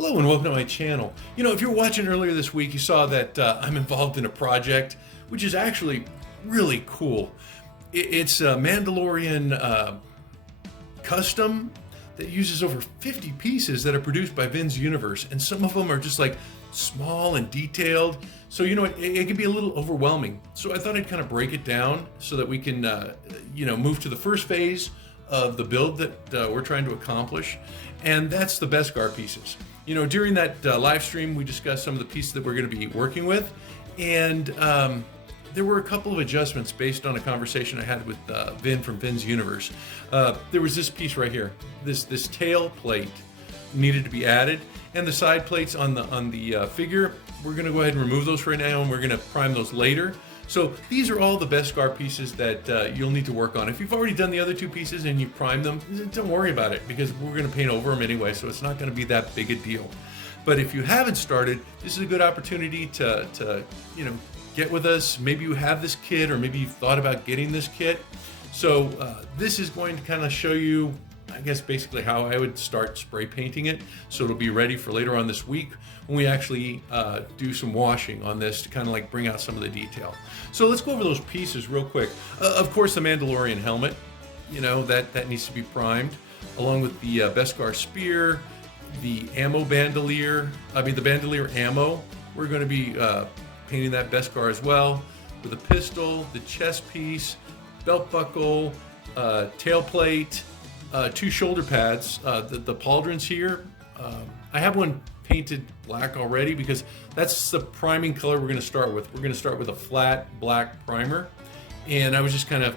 Hello and welcome to my channel. You know, if you're watching earlier this week, you saw that I'm involved in a project which is actually really cool. It's a Mandalorian custom that uses over 50 pieces that are produced by Vin's Universe, and some of them are just like small and detailed. So you know, it can be a little overwhelming. So I thought I'd kind of break it down so that we can, move to the first phase of the build that we're trying to accomplish, and that's the Beskar pieces. You know, during that live stream, we discussed some of the pieces that we're going to be working with, and there were a couple of adjustments based on a conversation I had with Vin from Vin's Universe. There was this piece right here. This tail plate needed to be added, and the side plates on the figure, we're going to go ahead and remove those for now, and we're going to prime those later. So these are all the Beskar pieces that you'll need to work on. If you've already done the other two pieces and you primed them, don't worry about it, because we're going to paint over them anyway, so it's not going to be that big a deal. But if you haven't started, this is a good opportunity to get with us. Maybe you have this kit, or maybe you've thought about getting this kit. So this is going to kind of show you, I guess, basically how I would start spray painting it, so it'll be ready for later on this week when we actually do some washing on this to kind of like bring out some of the detail. So let's go over those pieces real quick. Of course, the Mandalorian helmet, you know, that needs to be primed, along with the Beskar spear, the ammo bandolier, the bandolier ammo. We're going to be painting that Beskar as well, with a pistol, the chest piece, belt buckle, tail plate, two shoulder pads, the pauldrons here. I have one painted black already because that's the priming color we're going to start with. We're going to start with a flat black primer, and I was just kind of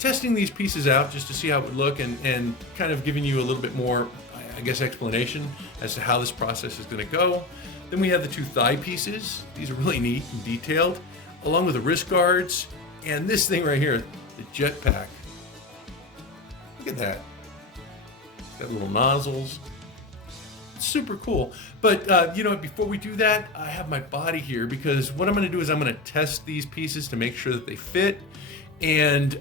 testing these pieces out just to see how it would look, and kind of giving you a little bit more, I guess, explanation as to how this process is going to go. Then we have the two thigh pieces. These are really neat and detailed, along with the wrist guards, and this thing right here, the jetpack. Look at that. Got little nozzles. Super cool. But before we do that, I have my body here, because what I'm going to do is I'm going to test these pieces to make sure that they fit, and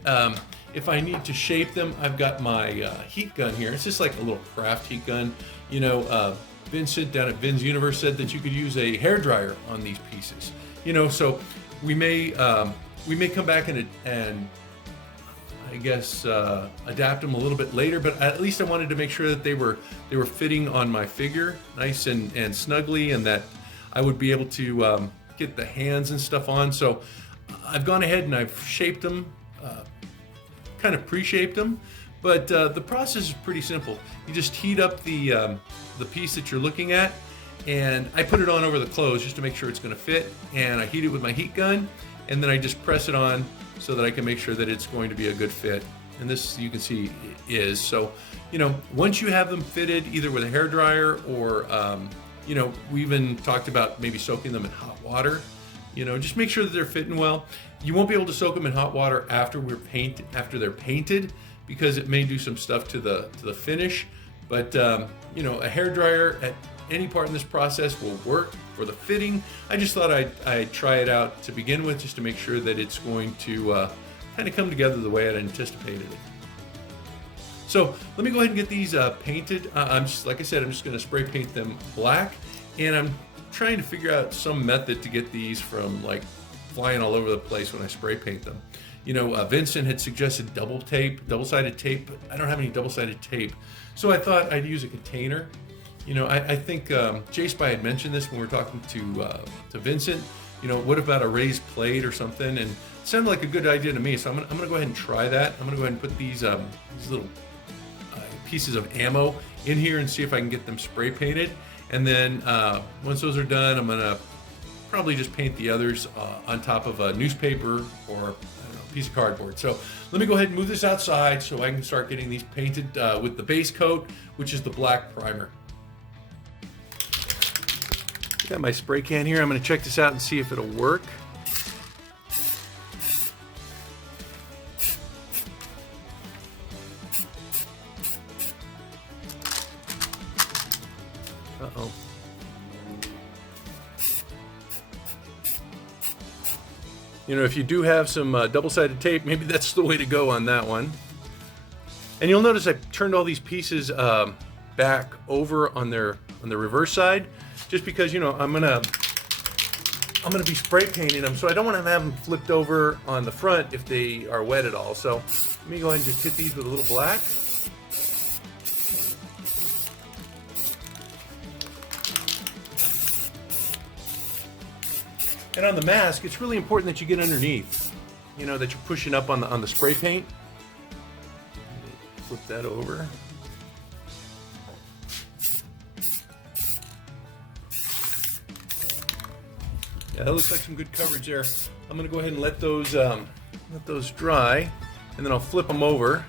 if I need to shape them, I've got my heat gun here. It's just like a little craft heat gun. You know, Vincent down at Vin's Universe said that you could use a hairdryer on these pieces. You know, so we may come back and I guess adapt them a little bit later, but at least I wanted to make sure that they were fitting on my figure nice and snugly, and that I would be able to get the hands and stuff on. So I've gone ahead and I've shaped them, kind of pre-shaped them, but the process is pretty simple. You just heat up the piece that you're looking at, and I put it on over the clothes just to make sure it's going to fit, and I heat it with my heat gun, and then I just press it on so that I can make sure that it's going to be a good fit. And this, you can see, is. So, you know, once you have them fitted either with a hairdryer or, we even talked about maybe soaking them in hot water. You know, just make sure that they're fitting well. You won't be able to soak them in hot water after they're painted, because it may do some stuff to the finish. But a hairdryer at any part in this process will work for the fitting. I just thought I'd try it out to begin with, just to make sure that it's going to kind of come together the way I'd anticipated it. So let me go ahead and get these painted. Like I said, I'm just going to spray paint them black, and I'm trying to figure out some method to get these from like flying all over the place when I spray paint them. You know, Vincent had suggested double-sided tape, but I don't have any double-sided tape. So I thought I'd use a container. You know, I think J-Spy had mentioned this when we were talking to Vincent. You know, what about a raised plate or something? And it sounded like a good idea to me. So I'm gonna go ahead and try that. I'm gonna go ahead and put these little pieces of ammo in here and see if I can get them spray painted. And then once those are done, I'm gonna probably just paint the others on top of a newspaper or a piece of cardboard. So let me go ahead and move this outside so I can start getting these painted with the base coat, which is the black primer. Got my spray can here. I'm going to check this out and see if it'll work. Uh-oh. You know, if you do have some double-sided tape, maybe that's the way to go on that one. And you'll notice I turned all these pieces back over on the reverse side, just because, you know, I'm gonna be spray painting them, so I don't want to have them flipped over on the front if they are wet at all. So let me go ahead and just hit these with a little black. And on the mask, it's really important that you get underneath, you know, that you're pushing up on the spray paint. Flip that over. Yeah, that looks like some good coverage there. I'm gonna go ahead and let those dry, and then I'll flip them over,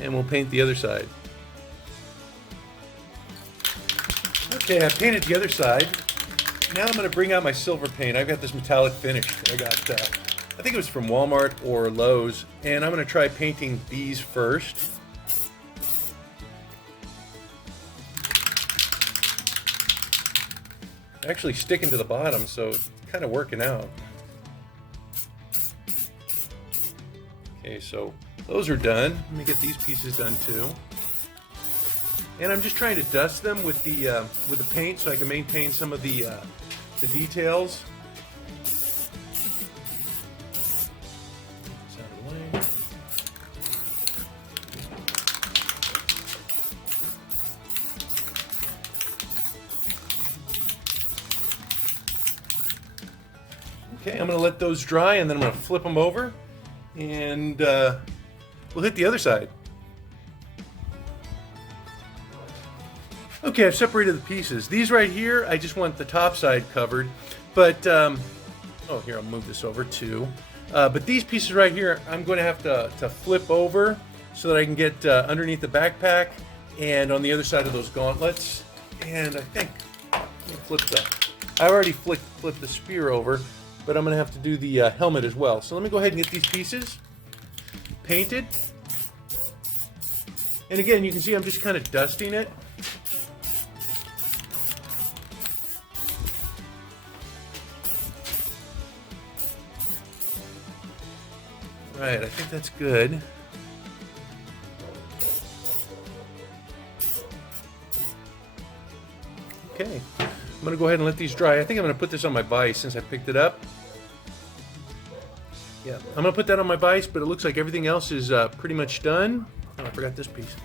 and we'll paint the other side. Okay, I painted the other side. Now I'm going to bring out my silver paint. I've got this metallic finish. I think it was from Walmart or Lowe's, and I'm going to try painting these first. Actually sticking to the bottom, so it's kind of working out. Okay, so those are done. Let me get these pieces done too. And I'm just trying to dust them with the paint so I can maintain some of the details. Okay, I'm going to let those dry, and then I'm going to flip them over, and we'll hit the other side. Okay, I've separated the pieces. These right here, I just want the top side covered, but, oh, here, I'll move this over too. But these pieces right here, I'm going to have to flip over so that I can get underneath the backpack and on the other side of those gauntlets. And I think, I already flipped the spear over, but I'm going to have to do the helmet as well. So let me go ahead and get these pieces painted. And again, you can see I'm just kind of dusting it. Right, I think that's good. Okay, I'm going to go ahead and let these dry. I think I'm going to put this on my vise since I picked it up. Yeah, I'm going to put that on my vise, but it looks like everything else is pretty much done. Oh, I forgot this piece.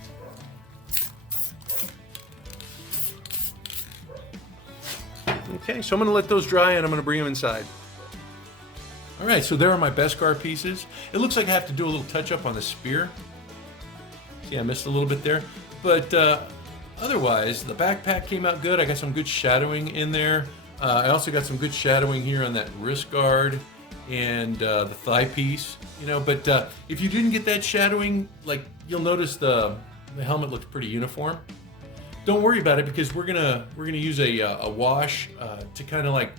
Okay, so I'm going to let those dry and I'm going to bring them inside. All right, so there are my Beskar pieces. It looks like I have to do a little touch up on the spear. See, I missed a little bit there. But otherwise, the backpack came out good. I got some good shadowing in there. I also got some good shadowing here on that wrist guard and the thigh piece. You know, but if you didn't get that shadowing, like, you'll notice the helmet looks pretty uniform. Don't worry about it, because we're gonna use a wash to kind of like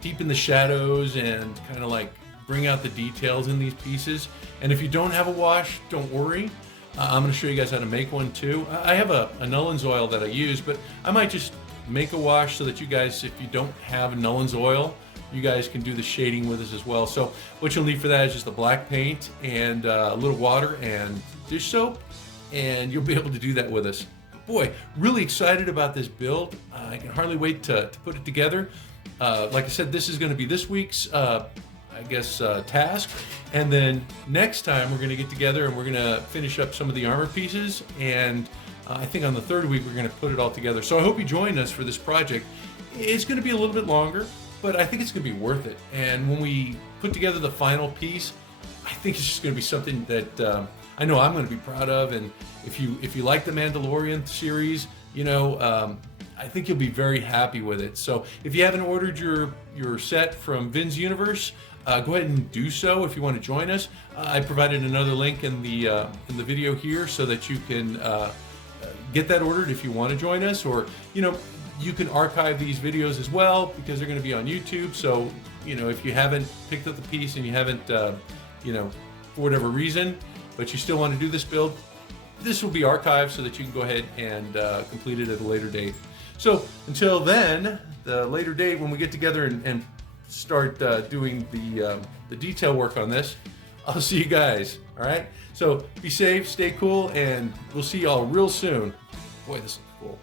deepen the shadows and kind of like bring out the details in these pieces. And if you don't have a wash, don't worry. I'm going to show you guys how to make one too. I have a Nullen's oil that I use, but I might just make a wash so that you guys, if you don't have Nullen's oil, you guys can do the shading with us as well. So what you'll need for that is just the black paint and a little water and dish soap, and you'll be able to do that with us. Boy, really excited about this build. I can hardly wait to put it together. Like I said, this is going to be this week's, task. And then next time we're going to get together and we're going to finish up some of the armor pieces. And I think on the third week we're going to put it all together. So I hope you join us for this project. It's going to be a little bit longer, but I think it's going to be worth it. And when we put together the final piece, I think it's just going to be something that I know I'm going to be proud of. And if you like the Mandalorian series, you know, I think you'll be very happy with it. So if you haven't ordered your set from Vin's Universe, go ahead and do so if you want to join us. I provided another link in the video here so that you can get that ordered if you want to join us, or you know, you can archive these videos as well because they're going to be on YouTube. So you know, if you haven't picked up the piece and you haven't, you know, for whatever reason, but you still want to do this build, this will be archived so that you can go ahead and complete it at a later date. So until then, the later date when we get together and start doing the detail work on this, I'll see you guys. All right. So be safe, stay cool, and we'll see y'all real soon. Boy, this looks cool.